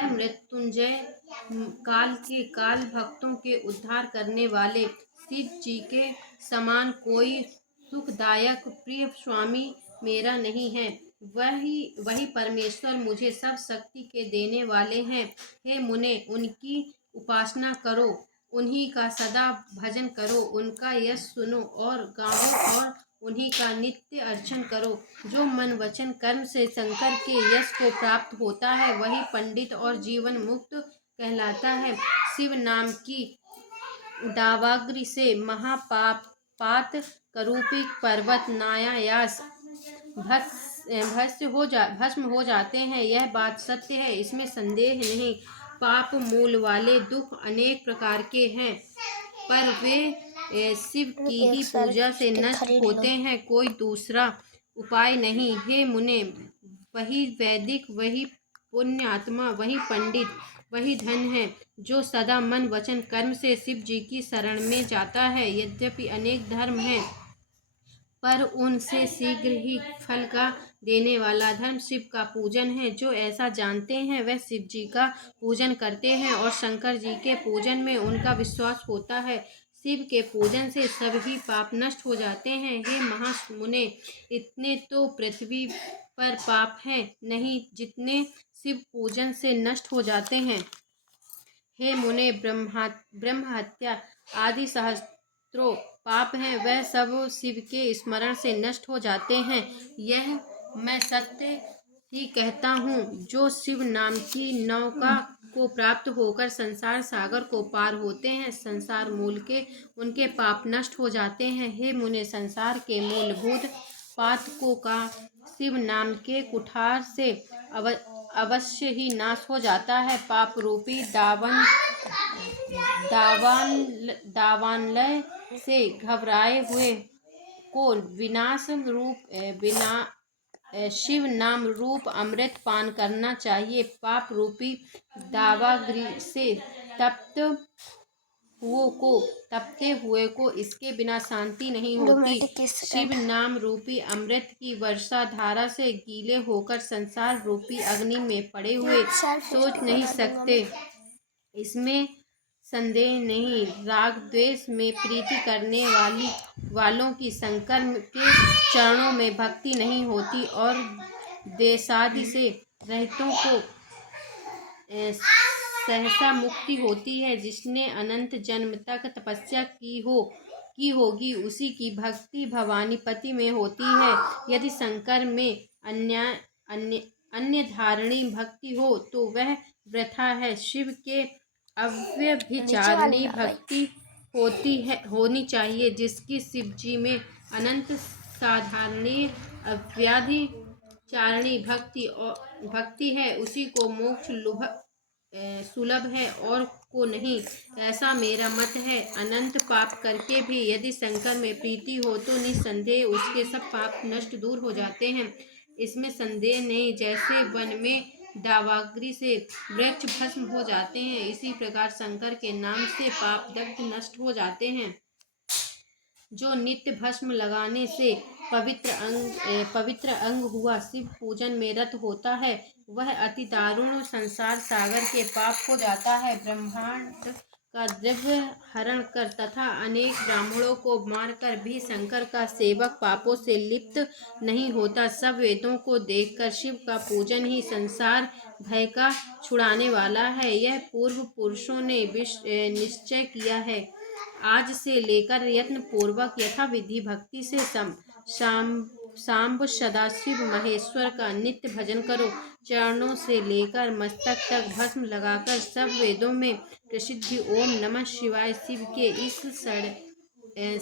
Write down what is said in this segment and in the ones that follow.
वह मृत्युंजय काल के काल भक्तों के उद्धार करने वाले शिव जी के समान कोई सुखदायक प्रिय स्वामी मेरा नहीं है। वही वही परमेश्वर मुझे सब शक्ति के देने वाले हैं। हे मुने, उनकी उपासना करो, उन्हीं का सदा भजन करो, उनका यश सुनो और गाओ और उन्हीं का नित्य अर्चन करो। जो मन वचन कर्म से शंकर के यश को प्राप्त होता है वही पंडित और जीवन मुक्त कहलाता है। शिव नाम की दावाग्नि से महापात करूपी पर्वत नायास भस्म हो जाते हैं। यह बात सत्य है, इसमें संदेह नहीं। पाप मूल वाले दुख अनेक प्रकार के हैं, पर वे शिव की ही पूजा से नष्ट होते हैं, कोई दूसरा उपाय नहीं। हे मुने, वही वैदिक, वही पुण्यात्मा, वही पंडित, वही धन है जो सदा मन वचन कर्म से शिव जी की शरण में जाता है। यद्यपि अनेक धर्म हैं, पर उनसे शीघ्र ही फल का देने वाला धर्म शिव का पूजन है। जो ऐसा जानते हैं वह शिव जी का पूजन करते हैं और शंकर जी के पूजन में उनका विश्वास होता है। शिव के पूजन से सभी पाप नष्ट हो जाते हैं। हे महामुने, इतने तो पृथ्वी पर पाप हैं नहीं जितने शिव पूजन से नष्ट हो जाते हैं। हे मुने, ब्रह्म हत्या आदि सहस्त्रों पाप हैं, वह सब शिव के स्मरण से नष्ट हो जाते हैं। यह मैं सत्य ही कहता हूँ। जो शिव नाम की नौका को प्राप्त होकर संसार सागर को पार होते हैं, संसार मूल के उनके पाप नष्ट हो जाते हैं। हे मुने, संसार के मूलभूत पातकों का शिव नाम के कुठार से अवश्य ही नाश हो जाता है। पाप रूपी दावानलय से घबराए हुए को शिव नाम रूप अमृत पान करना चाहिए। पाप रूपी दावाग्नि से तपते हुए को इसके बिना शांति नहीं होती। शिव नाम रूपी अमृत की वर्षा धारा से गीले होकर संसार रूपी अग्नि में पड़े हुए सोच नहीं सकते, इसमें संदेह नहीं। राग द्वेष में प्रीति करने वालों की शंकर के चरणों में भक्ति नहीं होती और द्वेषादि से रहितों को सहसा मुक्ति होती है। जिसने अनंत जन्म तक तपस्या की होगी उसी की भक्ति भवानीपति में होती है। यदि शंकर में अन्य धारणी भक्ति हो तो वह वृथा है। शिव के अव्यभिचारिणी भक्ति होनी चाहिए, जिसकी शिव जी में अनंत साधारणी अव्याधिचारिणी भक्ति है, उसी को मोक्ष सुलभ है और को नहीं, ऐसा मेरा मत है। अनंत पाप करके भी यदि शंकर में प्रीति हो तो निस्संदेह उसके सब पाप नष्ट दूर हो जाते हैं, इसमें संदेह नहीं। जैसे वन में दावाग्नि से वृक्ष भस्म हो जाते हैं, इसी प्रकार शंकर के नाम से पाप दग्ध नष्ट हो जाते हैं। जो नित्य भस्म लगाने से पवित्र अंग हुआ शिव पूजन में रत होता है, वह अति दारुण संसार सागर के पाप हो जाता है। ब्रह्मांड का द्रव्य हरण कर तथा अनेक ब्राह्मणों को मारकर भी शंकर का सेवक पापों से लिप्त नहीं होता। सब वेदों को देखकर शिव का पूजन ही संसार भय का छुड़ाने वाला है, यह पूर्व पुरुषों ने निश्चय किया है। आज से लेकर यत्न पूर्वक यथाविधि भक्ति से सांब सदाशिव महेश्वर का नित्य भजन करो। चरणों से लेकर मस्तक तक भस्म लगाकर सब वेदों में प्रसिद्ध ओम नमः शिवाय शिव के इस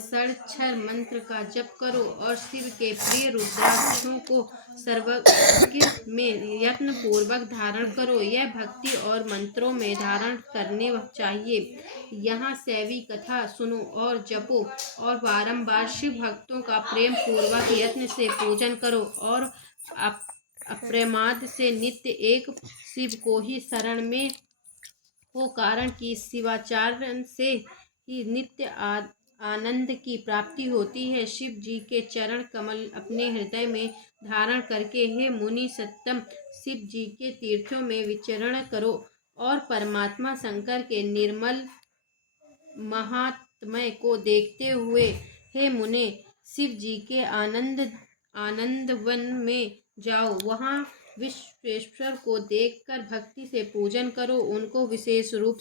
षडक्षर मंत्र का जप करो और शिव के प्रिय रुद्राक्षों को सर्वज्ञ में यत्न पूर्वक धारण करो। यह भक्ति और मंत्रों में धारण करने चाहिए। यहाँ शैवी कथा सुनो और जपो और बारंबार शिव भक्तों का प्रेम पूर्वक यत्न से पूजन करो और अप्रमाद से नित्य एक शिव को ही शरण में हो, कारण कि शिवाचरण से ही नित्य आनंद की प्राप्ति होती है। शिव जी के चरण कमल अपने हृदय में धारण करके हे मुनि सत्तम शिव जी के तीर्थों में विचरण करो और परमात्मा शंकर के निर्मल महात्म्य को देखते हुए हे मुने शिव जी के आनंदवन में जाओ। वहाँ विश्वेश्वर को देखकर भक्ति से पूजन करो। उनको विशेष रूप